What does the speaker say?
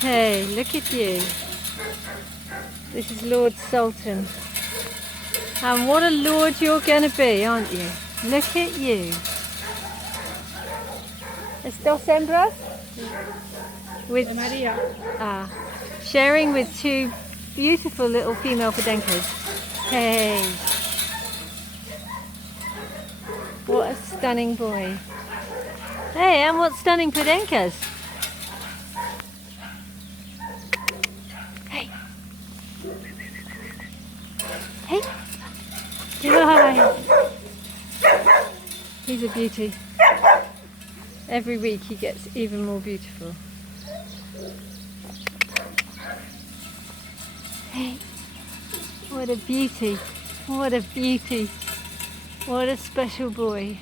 Hey, look at you. This is Lord Sultan. And what a lord you're going to be, aren't you? Look at you. ¿Estos hembras? With Maria. sharing with two beautiful little female podenkas. Hey. What a stunning boy. Hey, and what stunning podenkas. Hey. Hey. Hi. He's a beauty. Every week he gets even more beautiful. Hey. What a beauty. What a beauty. What a special boy.